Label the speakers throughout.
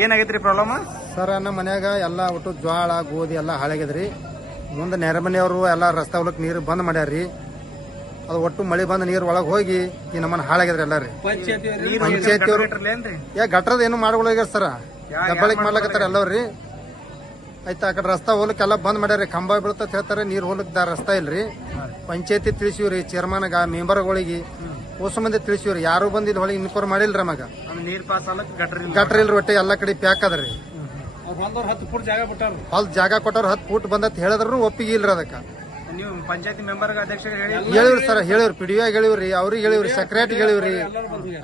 Speaker 1: ಏನಾಗೈತ್ರಿ problem
Speaker 2: sir ನಮ್ಮ ಮನ್ಯಾಗ ಎಲ್ಲ ಒಟ್ಟು ಜ್ವಾಳ ಗೋಧಿ ಎಲ್ಲ ಹಾಳಾಗ್ಯದ್ರಿ. ಮುಂದೆ ನೆರೆಮನೆಯವರು ಎಲ್ಲ ರಸ್ತೆ ಹೊಲಕ್ ನೀರು ಬಂದ್ ಮಾಡ್ಯಾರ್ರಿ. ಅದು ಒಟ್ಟು ಮಳೆ ಬಂದ ನೀರು ಒಳಗೆ ಹೋಗಿ ಈ ನಮ್ಮನ್ನ ಹಾಳಾಗ್ಯದ್ರಿ ಎಲ್ಲಾರಿ ಪಂಚಾಯತಿ ಗಟ್ರದ ಏನು ಮಾಡ್ಕೊಳಗ್ಯಾರ ಸರ್. ದಬ್ಬಳಿಕ್ ಮಾಡ್ಲಕತ್ತಾರ ಎಲ್ಲವ್ರಿ ಆಯ್ತಾ ಆ ಕಡೆ ರಸ್ತಾ ಹೋಲಕ್ಕೆಲ್ಲ ಬಂದ್ ಮಾಡ್ಯಾರಿ ಕಂಬ ಬೀಳ್ತತ್ ಹೇಳ್ತಾರೆ ನೀರ್ ಹೋಲಕ್ ದ ರಸ್ತಾ ಇಲ್ರಿ. ಪಂಚಾಯತಿ ತಿಳಿಸಿವ್ರಿ ಚೇರ್ಮನ್ಗ ಮೆಂಬರ್ಗಳಿಗೆ ಹೊಸ ಮಂದಿ ತಿಳಿಸಿವ್ರಿ ಯಾರು ಬಂದಿದ್ ಹೊಳಿ ಇನ್ಫಾರ್ಮ್ ಮಾಡಿಲ್ರ ಮಗ
Speaker 1: ನೀರ್ ಪಾಸ್ ಗಟ್ರ
Speaker 2: ಇಲ್ರಿ ಒಟ್ಟೆ ಎಲ್ಲಾ ಕಡೆ ಪ್ಯಾಕ್ ಅದ್ರಿ ಹೊಲ್ ಜಾಗ ಕೊಟ್ಟವ್ರ ಹತ್ತು ಫೂಟ್ ಬಂದತ್ ಹೇಳಿದ್ರು ಒಪ್ಪಿಗೆ ಇಲ್ರಿ ಅದಕ್ಕ.
Speaker 1: ನೀವು ಪಂಚಾಯತಿ ಮೆಂಬರ್
Speaker 2: ಹೇಳಿವ್ರಿ ಸರ್ ಹೇಳಿವ್ರಿ. ಪಿ ಡಿ ಹೇಳಿವ್ರಿ ಅವ್ರಿಗೆ ಹೇಳಿವ್ರಿ ಸೆಕ್ರೆಟರಿ ಹೇಳಿವ್ರಿ.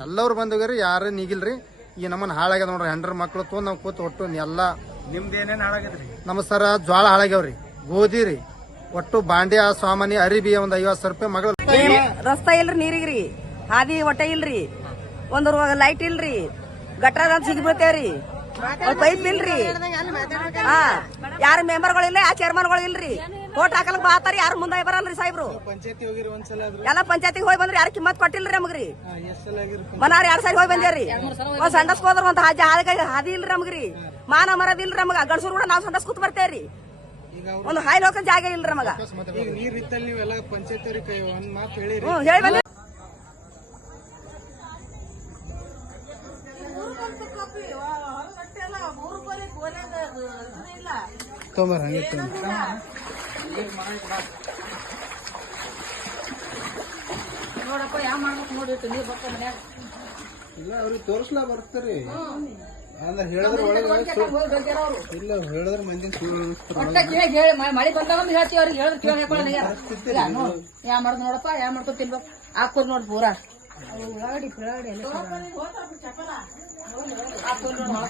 Speaker 2: ಎಲ್ಲರೂ ಬಂದೋಗ್ರಿ ಯಾರು ನೀಗಿಲ್ರಿ. ಈ ನಮ್ಮನ್ನ ಹಾಳಾಗ್ಯದ ನೋಡ್ರಿ ಹೆಂಡ್ರ ಮಕ್ಳು ತೊಗೊಂಡ್ ನಾವು ಕೂತ್ ಒಟ್ಟು ಎಲ್ಲ
Speaker 1: ನಿಮ್ದು ಏನೇನ್ ಹಾಳಾಗೈತ್ರಿ
Speaker 2: ನಮ್ಮ ಸರ ಜ್ವಾಳ ಹಾಳಾಗ್ಯಾವ್ರಿ. ಗೋಧಿ ರೀ. ಒಟ್ಟು ಬಾಂಡ್ಯ ಸ್ವಾಮಿ ಅರಿಬಿ ಒಂದ್ ಐವತ್ ಸಾವಿರ ರೂಪಾಯಿ ಮಗಳ
Speaker 3: ರಸ್ತಾ ಇಲ್ರಿ ನೀರಿಗ್ರಿ. ಹಾದಿ ಹೊಟ್ಟೆ ಇಲ್ರಿ. ಒಂದ್ ಲೈಟ್ ಇಲ್ರಿ. ಗಟ್ರ ಸಿಗ್ಬಿಡ್ತೇವ್ರಿ ಪೈಪ್ ಇಲ್ರಿ. ಹಾ ಯಾರ ಮೆಂಬರ್ಗಳಿಲ್ಲ ಆ ಚೇರ್ಮನ್ಗಳು ಇಲ್ರಿ ಕೋಟ್ ಹಾಕಲಕ್ ಬಾತಾರ ಯಾರು ಮುಂದೆ ಬರಲ್ರಿ ಸಾಹೇಬ್ರು? ಎಲ್ಲ ಪಂಚಾಯತಿಗೆ ಹೋಗಿ ಬಂದ್ರಿ ಯಾರು ಕಿಮ್ಮತ್ ಕೊಟ್ಟಿಲ್ರಿ ನಮಗ್ರಿ? ಮನಾರ ಎರಡ್ ಸಾರಿ ಹೋಗಿ ಬಂದೇರಿ ಒಂದ್ ಸಂಡಸ್ ಹೋದ್ರ ಒಂದ್ ಹಾದಿ ಹಾದಿ ಹಾದಿ ಇಲ್ರಿ ನಮಗ್ರಿ. ಮಾನ ಮರದ ಇಲ್ರಿ ನಮಗ. ಗಂಡಸರು ಕೂಡ ನಾವ್ ಸಂಡಸ್ ಕೂತ್ ಬರ್ತೇವ್ರಿ. ಒಂದು ಹಾಯ್ ಹೋಗಕ್ ಜಾಗ ಇಲ್ರಿ ನಮಗ. ಹ್ಮ್ ಹೇಳಿ
Speaker 2: ಹಂಗೆ
Speaker 4: ನೋಡಪ್ಪ ಯಾವ ಮಾಡ್ಬೇಕು ನೋಡಿಟ್ಟು ನೀರ್ ಬಕ್ಕ ಮನ್ಯಾಗ.
Speaker 2: ಇಲ್ಲ ಅವ್ರಿಗೆ ತೋರಿಸ್ಲಾ ಬರ್ತಾರೆ. ಅಂದ್ರೆ ಹೇಳಿದ್ರ ಒಳಗೆ ಇಲ್ಲ ಹೇಳಿದ್ರೆ ಮಂದಿ
Speaker 4: ಹೇಳಿ ಮಾಡಿ ಮಳೆ ಬಂದಾಗ ಒಂದು ಹೇಳ್ತೀವಿ ಅವ್ರಿಗೆ ಹೇಳಿದ್ರೆ ಕೇಳಿ ಹಾಕೊಳ್ಳೋಣ ಇಲ್ಲ ಯಾ ಮಾಡ್ದು ನೋಡಪ್ಪ ಯಾ ಮಾಡ್ಕೊ ತಿನ್ಬೇಕು. ಹಾಕೋದ್ ನೋಡ್ ಪೂರಾ. ಉಳ್ಳಾಗಡ್ಡಿ ಪಿಳ್ಳಾಗಡ್ಡಿ ಎಲ್ಲ ಹಾಕೋದ್ ನೋಡ್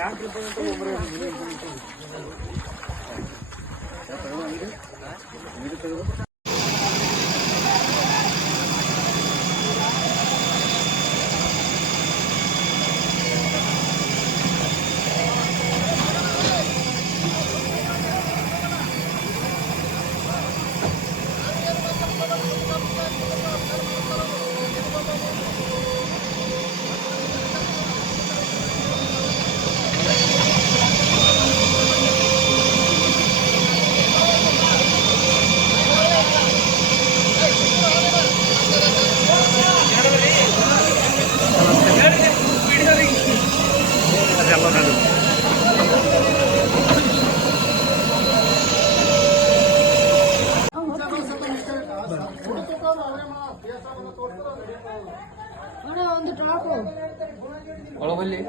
Speaker 4: 啊，不能动不动就。
Speaker 2: ಒಳಗಲ್ಲಿ